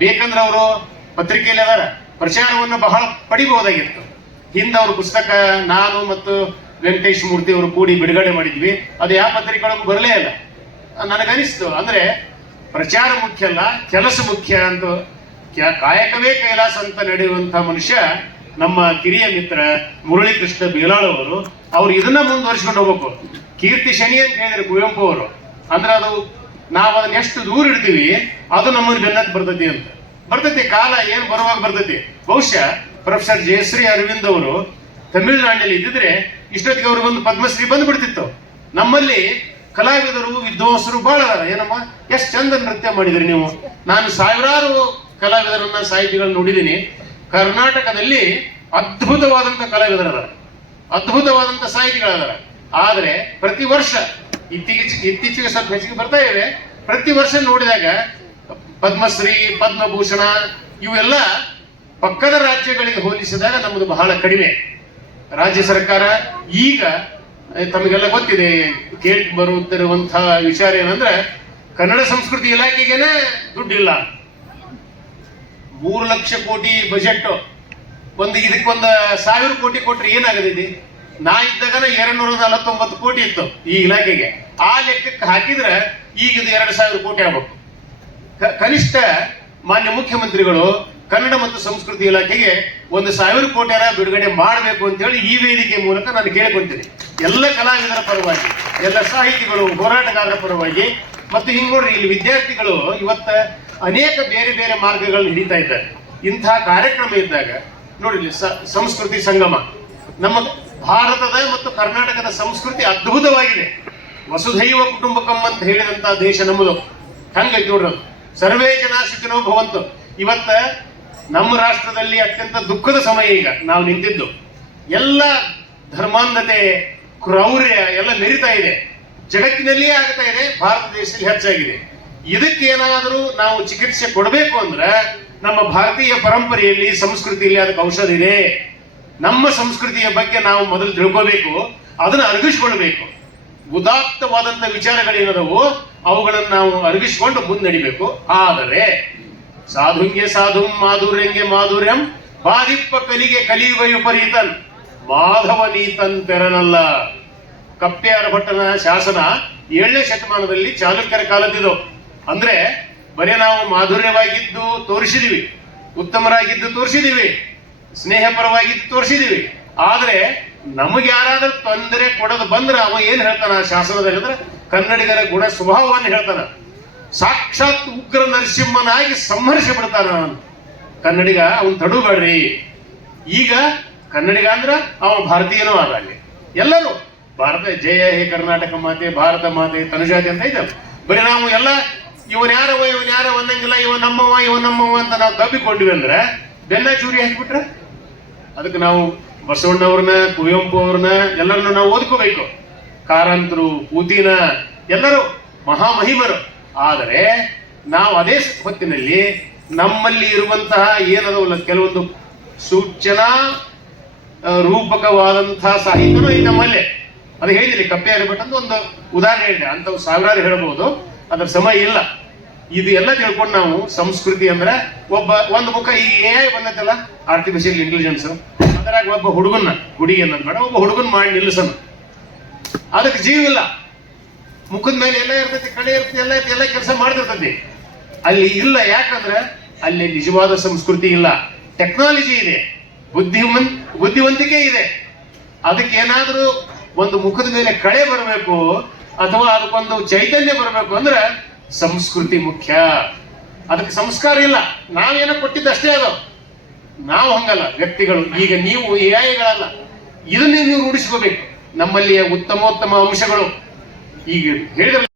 ಬೇಕಂದ್ರೆ ಅವರು ಪತ್ರಿಕೆಯಲ್ಲಿ ಅದರ ಪ್ರಚಾರವನ್ನು ಬಹಳ ಪಡಿಬಹುದಾಗಿತ್ತು. ಹಿಂದೆ ಅವ್ರ ಪುಸ್ತಕ ನಾನು ಮತ್ತು ವೆಂಕಟೇಶ್ ಮೂರ್ತಿ ಅವರು ಕೂಡಿ ಬಿಡುಗಡೆ ಮಾಡಿದ್ವಿ. ಅದು ಯಾವ ಪತ್ರಿಕೆಗಳಿಗೂ ಬರಲೇ ಇಲ್ಲ. ನನಗನಿಸ್ತು ಅಂದ್ರೆ ಪ್ರಚಾರ ಮುಖ್ಯ ಅಲ್ಲ, ಕೆಲಸ ಮುಖ್ಯ ಅಂತ. ಕಾಯಕವೇ ಕೈಲಾಸ ಅಂತ ನಡೆಯುವಂತಹ ಮನುಷ್ಯ ನಮ್ಮ ಕಿರಿಯ ಮಿತ್ರ ಮುರಳೀಕೃಷ್ಣ ಬೇಲಾಳ್ ಅವರು. ಅವ್ರು ಇದನ್ನ ಮುಂದುವರಿಸ್ಕೊಂಡು ಹೋಗ್ಬೇಕು. ಕೀರ್ತಿ ಶನಿ ಅಂತ ಹೇಳಿದ್ರು ಕುವೆಂಪು ಅವರು. ಅಂದ್ರೆ ಅದು ನಾವು ಅದನ್ನ ಎಷ್ಟು ದೂರ ಇಡ್ತೀವಿ ಅದು ನಮ್ಮನ್ನು ಬೆನ್ನತ್ತಿ ಬರ್ತೈತಿ ಅಂತ. ಬರ್ತೈತಿ, ಕಾಲ ಏನು ಬರುವಾಗ ಬರ್ತೈತಿ. ಬಹುಶಃ ಪ್ರೊಫೆಸರ್ ಜಯಶ್ರೀ ಅರವಿಂದ್ ಅವರು ತಮಿಳುನಾಡಿನಲ್ಲಿ ಇದ್ದಿದ್ರೆ ಇಷ್ಟೊತ್ತಿಗೆ ಅವ್ರಿಗೊಂದು ಪದ್ಮಶ್ರೀ ಬಂದ್ಬಿಡ್ತಿತ್ತು. ನಮ್ಮಲ್ಲಿ ಕಲಾವಿದರು ವಿದ್ವಾಂಸರು ಬಹಳ ಏನಮ್ಮ ಎಷ್ಟು ಚಂದ ನೃತ್ಯ ಮಾಡಿದ್ರಿ ನೀವು. ನಾನು ಸಾವಿರಾರು ಕಲಾವಿದರನ್ನ ಸಾಹಿತಿಗಳನ್ನ ನೋಡಿದ್ದೀನಿ. ಕರ್ನಾಟಕದಲ್ಲಿ ಅದ್ಭುತವಾದಂತ ಕಲಾವಿದರದಾರ, ಅದ್ಭುತವಾದಂತ ಸಾಹಿತಿಗಳದಾರ. ಆದ್ರೆ ಪ್ರತಿ ವರ್ಷ ಇತ್ತೀಚೆಗೆ ಸ್ವಲ್ಪ ಹೆಚ್ಚಿಗೆ ಬರ್ತಾ ಇವೆ. ಪ್ರತಿ ವರ್ಷ ನೋಡಿದಾಗ ಪದ್ಮಶ್ರೀ ಪದ್ಮಭೂಷಣ ಇವೆಲ್ಲ ಪಕ್ಕದ ರಾಜ್ಯಗಳಿಗೆ ಹೋಲಿಸಿದಾಗ ನಮ್ಮದು ಬಹಳ ಕಡಿಮೆ. ರಾಜ್ಯ ಸರ್ಕಾರ ಈಗ ತಮಗೆಲ್ಲ ಗೊತ್ತಿದೆ, ಕೇಳಿ ಬರುತ್ತಿರುವಂತಹ ವಿಚಾರ ಏನಂದ್ರೆ ಕನ್ನಡ ಸಂಸ್ಕೃತಿ ಇಲಾಖೆಗೇನೆ ದುಡ್ಡಿಲ್ಲ. 3 ಲಕ್ಷ ಕೋಟಿ ಬಜೆಟ್, ಇದಕ್ಕೊಂದು 1000 ಕೋಟಿ ಕೊಟ್ರೆ ಏನಾಗದಿದೆ? ನಾ ಇದ್ದಾಗ 249 ಕೋಟಿ ಇತ್ತು ಈ ಇಲಾಖೆಗೆ. ಆ ಲೆಕ್ಕಕ್ಕೆ ಹಾಕಿದ್ರೆ ಈಗ ಇದು 2000 ಕೋಟಿ ಆಗ್ಬೇಕು. ಕನಿಷ್ಠ ಮಾನ್ಯ ಮುಖ್ಯಮಂತ್ರಿಗಳು ಕನ್ನಡ ಮತ್ತು ಸಂಸ್ಕೃತಿ ಇಲಾಖೆಗೆ 1000 ಕೋಟಿ ಬಿಡುಗಡೆ ಮಾಡಬೇಕು ಅಂತ ಹೇಳಿ ಈ ವೇದಿಕೆ ಮೂಲಕ ನಾನು ಕೇಳಿಕೊಂತೀನಿ. ಎಲ್ಲ ಕಲಾವಿದರ ಪರವಾಗಿ, ಎಲ್ಲ ಸಾಹಿತಿಗಳು, ಹೋರಾಟಗಾರರ ಪರವಾಗಿ. ಮತ್ತು ಹಿಂಗ್ ನೋಡ್ರಿ, ಇಲ್ಲಿ ವಿದ್ಯಾರ್ಥಿಗಳು ಇವತ್ತ ಅನೇಕ ಬೇರೆ ಬೇರೆ ಮಾರ್ಗಗಳನ್ನು ಹಿಡಿತಾ ಇದ್ದಾರೆ. ಇಂತಹ ಕಾರ್ಯಕ್ರಮ ಇದ್ದಾಗ ನೋಡಿ, ಸಂಸ್ಕೃತಿ ಸಂಗಮ, ನಮ್ಮ ಭಾರತದ ಮತ್ತು ಕರ್ನಾಟಕದ ಸಂಸ್ಕೃತಿ ಅದ್ಭುತವಾಗಿದೆ. ವಸುಧೈವ ಕುಟುಂಬಕಂ ಅಂತ ಹೇಳಿದಂತ ದೇಶ ನಮ್ಮದು. ಹಂಗೈತಿ ನೋಡ್ರಿ, ಸರ್ವೇ ಜನ ಸುಖಿನೋ ಭವಂತು. ಇವತ್ತ ನಮ್ಮ ರಾಷ್ಟ್ರದಲ್ಲಿ ಅತ್ಯಂತ ದುಃಖದ ಸಮಯ ಈಗ ನಾವು ನಿಂತಿದ್ದು. ಎಲ್ಲ ಧರ್ಮಾಂಧತೆ, ಕ್ರೌರ್ಯ ಎಲ್ಲ ಮೆರಿತಾ ಇದೆ. ಜಗತ್ತಿನಲ್ಲಿಯೇ ಆಗ್ತಾ ಇದೆ, ಭಾರತ ದೇಶದಲ್ಲಿ ಹೆಚ್ಚಾಗಿದೆ. ಇದಕ್ಕೇನಾದರೂ ನಾವು ಚಿಕಿತ್ಸೆ ಕೊಡಬೇಕು ಅಂದ್ರೆ ನಮ್ಮ ಭಾರತೀಯ ಪರಂಪರೆಯಲ್ಲಿ, ಸಂಸ್ಕೃತಿಯಲ್ಲಿ ಅದಕ್ಕೆ ಔಷಧ ಇದೆ. ನಮ್ಮ ಸಂಸ್ಕೃತಿಯ ಬಗ್ಗೆ ನಾವು ಮೊದಲು ತಿಳ್ಕೋಬೇಕು, ಅದನ್ನು ಅರಗಿಸ್ಕೊಳ್ಬೇಕು. ಉದಾತ್ತವಾದಂತ ವಿಚಾರಗಳೇನದವು ಅವುಗಳನ್ನು ನಾವು ಅರಗಿಸ್ಕೊಂಡು ಮುನ್ನಡಿಬೇಕು. ಆದರೆ ಸಾಧುಂಗೆ ಸಾಧುಂ ಮಾಧುರ್ಯಂಗೆ ಮಾಧುರ್ಯಂ ಬಾಧಿಪ್ಪ ಕಲಿಗೆ ಕಲಿಯುಗ ವಿಪರೀತನ್ ಮಾಧವ ನೀತನ್ ತೆರನಲ್ಲ. ಕಪ್ಪೆಯರ ಭಟ್ಟನ ಶಾಸನ 7ನೇ ಶತಮಾನದಲ್ಲಿ ಚಾಲುಕ್ಯರ ಕಾಲದಿದು. ಅಂದ್ರೆ ಬರೀ ನಾವು ಮಾಧುರ್ಯವಾಗಿದ್ದು ತೋರಿಸಿದೀವಿ, ಉತ್ತಮರಾಗಿದ್ದು ತೋರಿಸಿದೀವಿ, ಸ್ನೇಹಪರವಾಗಿದ್ದು ತೋರಿಸಿದೀವಿ. ಆದ್ರೆ ನಮಗೆ ಯಾರಾದ್ರೂ ತೊಂದರೆ ಕೊಡೋದು ಬಂದ್ರೆ ಅವ ಏನ್ ಹೇಳ್ತಾನ ಶಾಸನದಲ್ಲಿ ಅಂದ್ರೆ ಕನ್ನಡಿಗರ ಗುಣ ಸ್ವಭಾವವನ್ನು ಹೇಳ್ತಾನ. ಸಾಕ್ಷಾತ್ ಉಗ್ರ ನರಸಿಂಹನಾಗಿ ಸಂಹರಿಸಿ ಬಿಡ್ತಾನ ಕನ್ನಡಿಗ. ಅವನ್ ತಡುಬೇಡ್ರಿ. ಈಗ ಕನ್ನಡಿಗ ಅಂದ್ರ ಅವ ಭಾರತೀಯನೂ ಆದ. ಅಲ್ಲಿ ಎಲ್ಲರೂ ಭಾರತ ಜಯ ಹೇ ಕರ್ನಾಟಕ ಮಾತೆ, ಭಾರತ ಮಾತೆ, ತನುಜಾತಿ ಅಂತ ಇದ್ದಾರೆ. ಬರೀ ನಾವು ಎಲ್ಲ ಇವನ್ ಯಾರ ಒಂದಂಗಿಲ್ಲ, ಇವ ನಮ್ಮವ ಅಂತ ನಾವು ತಬ್ಬಿಕೊಂಡಿವಿ ಅಂದ್ರೆ ಬೆನ್ನ ಚೂರಿ ಹಾಕಿಬಿಟ್ರೆ ಅದಕ್ಕೆ ನಾವು ಬಸವಣ್ಣವ್ರನ್ನ, ಕುವೆಂಪು ಅವ್ರನ್ನ ಎಲ್ಲರನ್ನು ನಾವು ಓದ್ಕೋಬೇಕು. ಕಾರಂತರು, ಪೂತಿನ ಎಲ್ಲರೂ ಮಹಾಮಹಿಮರು. ಆದರೆ ನಾವು ಅದೇ ಹೊತ್ತಿನಲ್ಲಿ ನಮ್ಮಲ್ಲಿ ಇರುವಂತಹ ಏನದವಲ್ಲ ಕೆಲವೊಂದು ಸೂಚನಾ ರೂಪಕವಾದಂತಹ ಸಾಹಿತ್ಯನೂ ಈ ನಮ್ಮಲ್ಲೇ. ಅದು ಹೇಳಿದ್ರಿ, ಕಪ್ಪೆಯರ ಭಟ್ ಅಂತ ಒಂದು ಉದಾಹರಣೆ ಹೇಳಿದೆ. ಅಂತವು ಸಾವಿರಾರು ಹೇಳಬಹುದು, ಅದ್ರ ಸಮಯ ಇಲ್ಲ. ಇದು ಎಲ್ಲ ತಿಳ್ಕೊಂಡು ನಾವು ಸಂಸ್ಕೃತಿ ಅಂದ್ರೆ ಒಂದು ಮುಖ ಈ AI ಬಂದತ್ತಲ್ಲ, ಆರ್ಟಿಫಿಷಿಯಲ್ ಇಂಟೆಲಿಜೆನ್ಸ್, ಅದರಾಗ ಒಬ್ಬ ಹುಡುಗಿಯನ್ನ ಬೇಡ, ಒಬ್ಬ ಹುಡುಗನ್ ಮಾಡಿ ನಿಲ್ಲಿಸೋಣ. ಅದಕ್ಕೆ ಜೀವ ಇಲ್ಲ, ಮುಖದ ಮೇಲೆ ಎಲ್ಲ ಇರ್ತೈತಿ, ಕಡೆ ಇರ್ತೈತಿ, ಎಲ್ಲ ಕೆಲಸ ಮಾಡ್ತಿರ್ತೈತಿ. ಅಲ್ಲಿ ಇಲ್ಲ. ಯಾಕಂದ್ರೆ ಅಲ್ಲಿ ನಿಜವಾದ ಸಂಸ್ಕೃತಿ ಇಲ್ಲ. ಟೆಕ್ನಾಲಜಿ ಇದೆ, ಬುದ್ಧಿವಂತಿಕೆ ಇದೆ. ಅದಕ್ಕೆ ಏನಾದ್ರೂ ಒಂದು ಮುಖದ ಮೇಲೆ ಕಳೆ ಬರಬೇಕು ಅಥವಾ ಅದಕ್ಕೊಂದು ಚೈತನ್ಯ ಬರಬೇಕು ಅಂದ್ರೆ ಸಂಸ್ಕೃತಿ ಮುಖ್ಯ. ಅದಕ್ಕೆ ಸಂಸ್ಕಾರ ಇಲ್ಲ. ನಾವೇನೋ ಕೊಟ್ಟಿದ್ದಷ್ಟೇ ಅದು. ನಾವು ಹಂಗಲ್ಲ ವ್ಯಕ್ತಿಗಳು. ಈಗ ನೀವು AI-ಗಳಲ್ಲ, ಇದನ್ನೇ ನೀವು ರೂಢಿಸ್ಕೋಬೇಕು. ನಮ್ಮಲ್ಲಿಯ ಉತ್ತಮೋತ್ತಮ ಅಂಶಗಳು ಈಗ ಹೇಳಿದ್ರೆ